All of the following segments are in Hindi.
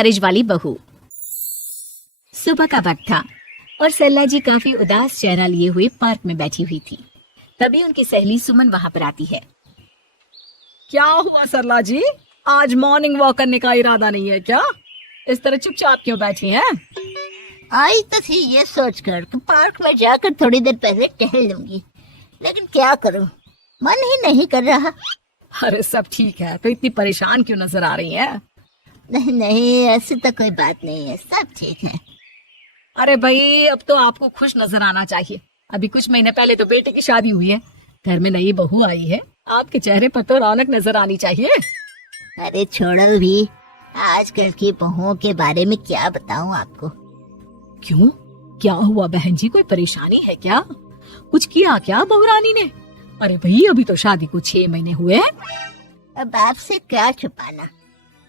मैरिज वाली बहू। सुबह का वक्त था और सरला जी काफी उदास चेहरा लिए हुए पार्क में बैठी हुई थी। तभी उनकी सहेली सुमन वहां पर आती है। क्या हुआ सरला जी, आज मॉर्निंग वॉक करने का इरादा नहीं है क्या? इस तरह चुपचाप क्यों बैठी हैं? आई तो थी ये सोचकर कि पार्क में जाकर थोड़ी देर पहले टहल लूंगी, लेकिन क्या करूं, मन ही नहीं कर रहा। अरे सब ठीक है, तो इतनी परेशान क्यों नजर आ रही हैं? नहीं नहीं, ऐसी तो कोई बात नहीं है, सब ठीक है। अरे भाई, अब तो आपको खुश नजर आना चाहिए। अभी कुछ महीने पहले तो बेटे की शादी हुई है, घर में नई बहू आई है, आपके चेहरे पर तो रौनक नजर आनी चाहिए। अरे छोड़ो भी, आजकल की बहुओं के बारे में क्या बताऊं आपको। क्यों, क्या हुआ बहन जी, कोई परेशानी है क्या? कुछ किया क्या बहू रानी ने? अरे भाई, अभी तो शादी को 6 महीने हुए हैं। अब आपसे क्या छुपाना,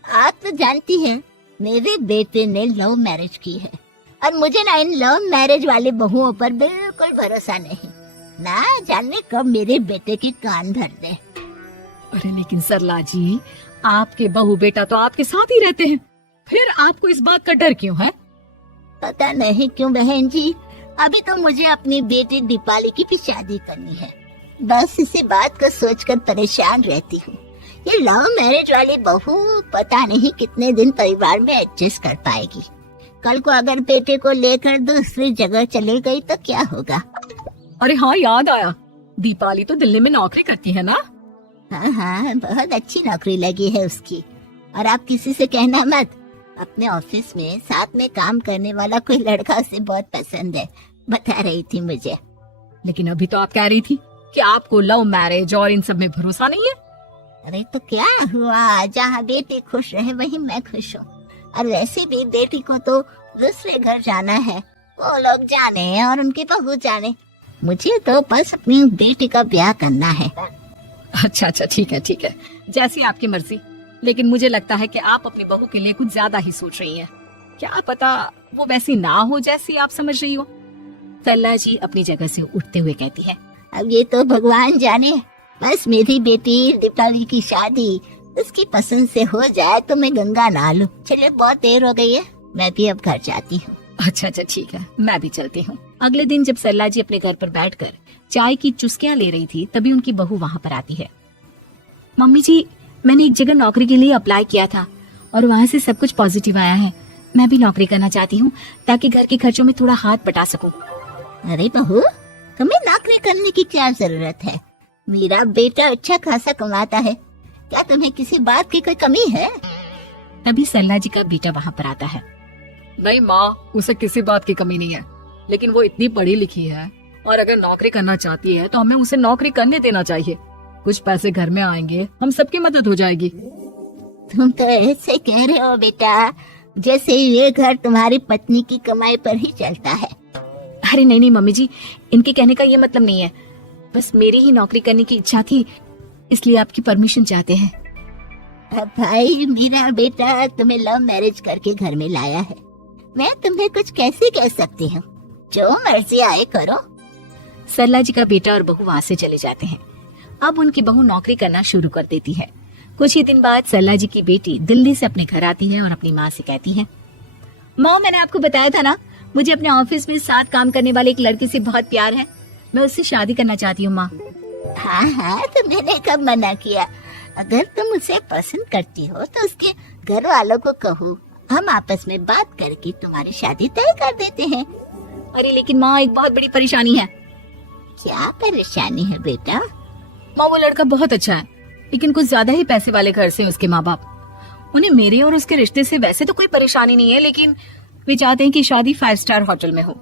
आप तो जानती हैं मेरे बेटे ने लव मैरिज की है और मुझे ना इन लव मैरिज वाले बहुओं पर बिल्कुल भरोसा नहीं। ना जाने कब मेरे बेटे के कान धर दे। अरे लेकिन सरला जी, आपके बहू बेटा तो आपके साथ ही रहते हैं, फिर आपको इस बात का डर क्यों है? पता नहीं क्यों बहन जी, अभी तो मुझे अपनी बेटी दीपाली की भी शादी करनी है। बस इसी बात को सोचकर परेशान रहती हूँ। ये लव मैरिज वाली बहू पता नहीं कितने दिन परिवार में एडजस्ट कर पाएगी। कल को अगर बेटे को लेकर दूसरी जगह चली गई तो क्या होगा? अरे हाँ, याद आया, दीपाली तो दिल्ली में नौकरी करती है ना? हाँ हाँ, बहुत अच्छी नौकरी लगी है उसकी। और आप किसी से कहना मत, अपने ऑफिस में साथ में काम करने वाला कोई लड़का उसे बहुत पसंद है, बता रही थी मुझे। लेकिन अभी तो आप कह रही थी कि आपको लव मैरिज और इन सब में भरोसा नहीं है। अरे तो क्या हुआ, जहाँ बेटी खुश रहे वहीं मैं खुश हूँ। और वैसे भी बेटी को तो दूसरे घर जाना है, वो लोग जाने और उनकी बहू जाने, मुझे तो बस अपनी बेटी का ब्याह करना है। अच्छा अच्छा, ठीक है ठीक है, जैसी आपकी मर्जी। लेकिन मुझे लगता है कि आप अपनी बहू के लिए कुछ ज्यादा ही सोच रही हैं। क्या पता वो वैसी ना हो जैसी आप समझ रही हो। सरला जी अपनी जगह से उठते हुए कहती है। अब ये तो भगवान जाने, बस मेरी बेटी दीपावली की शादी उसकी पसंद से हो जाए तो मैं गंगा नहा लूं। चलिए बहुत देर हो गई है, मैं भी अब घर जाती हूँ। अच्छा अच्छा ठीक है, मैं भी चलती हूँ। अगले दिन जब सरला जी अपने घर पर बैठकर चाय की चुस्कियां ले रही थी, तभी उनकी बहू वहाँ पर आती है। मम्मी जी, मैंने एक जगह नौकरी के लिए अप्लाई किया था और वहाँ से सब कुछ पॉजिटिव आया है। मैं भी नौकरी करना चाहती हूँ ताकि घर के खर्चों में थोड़ा हाथ बटा सकूं। अरे बहू, तुम्हें नौकरी करने की क्या जरूरत है? मेरा बेटा अच्छा खासा कमाता है, क्या तुम्हें किसी बात की कोई कमी है? तभी सरला जी का बेटा वहाँ पर आता है। नहीं माँ, उसे किसी बात की कमी नहीं है, लेकिन वो इतनी पढ़ी लिखी है और अगर नौकरी करना चाहती है तो हमें उसे नौकरी करने देना चाहिए। कुछ पैसे घर में आएंगे, हम सबकी मदद हो जाएगी। तुम तो ऐसे कह रहे हो बेटा जैसे ये घर तुम्हारी पत्नी की कमाई पर ही चलता है। अरे नहीं नहीं मम्मी जी, इनके कहने का ये मतलब नहीं है, बस मेरी ही नौकरी करने की इच्छा थी, इसलिए आपकी परमिशन चाहते हैं। अब भाई, मेरा बेटा तुम्हें लव मैरिज करके घर में लाया है, मैं तुम्हें कुछ कैसे कह सकती हूँ? जो मर्जी आए करो। सरला जी का बेटा और बहू वहाँ से चले जाते हैं। अब उनकी बहू नौकरी करना शुरू कर देती है। कुछ ही दिन बाद सरला जी की बेटी दिल्ली से अपने घर आती है और अपनी माँ से कहती है, माँ, मैंने आपको बताया था ना, मुझे अपने ऑफिस में साथ काम करने वाले एक लड़के से बहुत प्यार है, मैं उससे शादी करना चाहती हूँ। माँ, हाँ हाँ, तो मैंने कब मना किया? अगर तुम उसे पसंद करती हो तो उसके घर वालों को कहो, हम आपस में बात करके तुम्हारी शादी तय कर देते हैं। अरे लेकिन माँ, एक बहुत बड़ी परेशानी है। क्या परेशानी है बेटा? माँ, वो लड़का बहुत अच्छा है, लेकिन कुछ ज्यादा ही पैसे वाले घर से उसके माँ बाप। उन्हें मेरे और उसके रिश्ते से वैसे तो कोई परेशानी नहीं है, लेकिन वे चाहते हैं कि शादी 5 स्टार होटल में हो।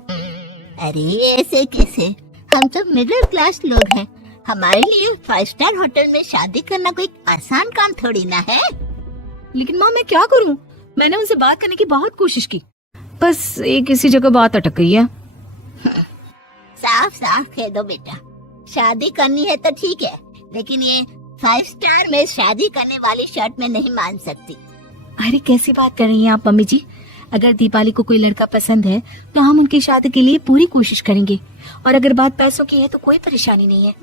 अरे ऐसे कैसे? हम तो मिडिल क्लास लोग हैं, हमारे लिए 5 स्टार होटल में शादी करना कोई आसान काम थोड़ी ना है। लेकिन माँ, मैं क्या करूँ? मैंने उनसे बात करने की बहुत कोशिश की, बस एक किसी जगह बात अटक गई है। साफ साफ कह दो बेटा, शादी करनी है तो ठीक है, लेकिन ये 5 स्टार में शादी करने वाली शर्त में नहीं मान सकती। अरे कैसी बात कर रही हैं आप मम्मी जी? अगर दीपाली को कोई लड़का पसंद है तो हम उनकी शादी के लिए पूरी कोशिश करेंगे, और अगर बात पैसों की है तो कोई परेशानी नहीं है।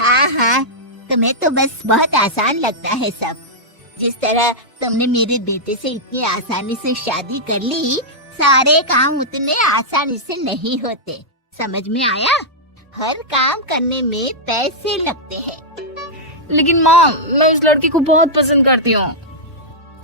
हाँ हाँ, तुम्हें तो बस बहुत आसान लगता है सब। जिस तरह तुमने मेरे बेटे से इतनी आसानी से शादी कर ली, सारे काम उतने आसानी से नहीं होते। समझ में आया? हर काम करने में पैसे लगते हैं। लेकिन माँ, मैं इस लड़की को बहुत पसंद करती हूँ।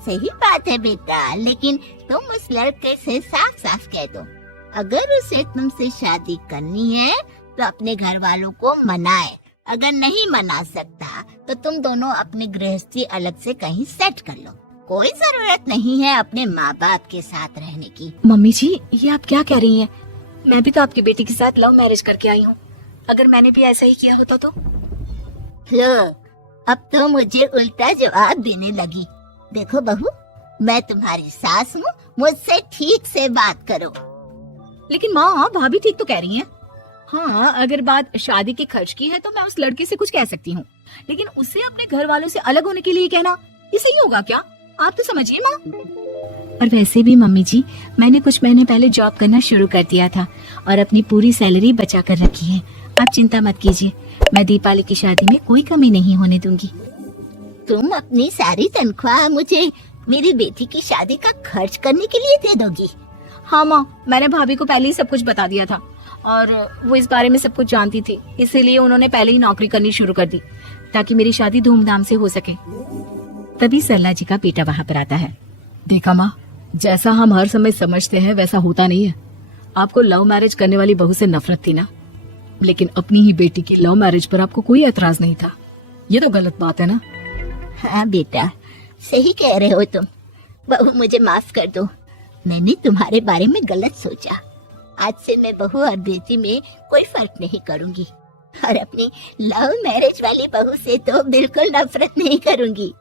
सही बात है बेटा, लेकिन तुम उस लड़के से साफ साफ कह दो, अगर उसे तुमसे शादी करनी है तो अपने घर वालों को मनाए। अगर नहीं मना सकता तो तुम दोनों अपनी गृहस्थी अलग से कहीं सेट कर लो। कोई जरूरत नहीं है अपने माँ बाप के साथ रहने की। मम्मी जी, ये आप क्या कह रही हैं? मैं भी तो आपकी बेटी के साथ लव मैरिज करके आई हूँ। अगर मैंने भी ऐसा ही किया होता तो? लो, अब तो मुझे उल्टा जवाब देने लगी। देखो बहू, मैं तुम्हारी सास हूँ, मुझसे ठीक से बात करो। लेकिन माँ, भाभी ठीक तो कह रही हैं। हाँ, अगर बात शादी के खर्च की है तो मैं उस लड़के से कुछ कह सकती हूँ, लेकिन उसे अपने घर वालों से अलग होने के लिए कहना, ये सही होगा क्या? आप तो समझिए माँ। और वैसे भी मम्मी जी, मैंने कुछ महीने पहले जॉब करना शुरू कर दिया था और अपनी पूरी सैलरी बचा कर रखी है। आप चिंता मत कीजिए, मैं दीपाली की शादी में कोई कमी नहीं होने दूंगी। तुम अपनी सारी तनख्वाह मुझे मेरी बेटी की शादी का खर्च करने के लिए दे दोगी? हाँ माँ, मैंने भाभी को पहले ही सब कुछ बता दिया था और वो इस बारे में सब कुछ जानती थी, इसीलिए उन्होंने पहले ही नौकरी करनी शुरू कर दी ताकि मेरी शादी धूमधाम से हो सके। तभी सरला जी का बेटा वहाँ पर आता है। देखा माँ, जैसा हम हर समय समझते हैं वैसा होता नहीं है। आपको लव मैरिज करने वाली बहू से नफरत थी ना, लेकिन अपनी ही बेटी की लव मैरिज पर आपको कोई एतराज नहीं था। ये तो गलत बात है ना। हाँ बेटा, सही कह रहे हो तुम। बहू, मुझे माफ कर दो, मैंने तुम्हारे बारे में गलत सोचा। आज से मैं बहू और बेटी में कोई फर्क नहीं करूंगी और अपनी लव मैरिज वाली बहू से तो बिल्कुल नफरत नहीं करूंगी।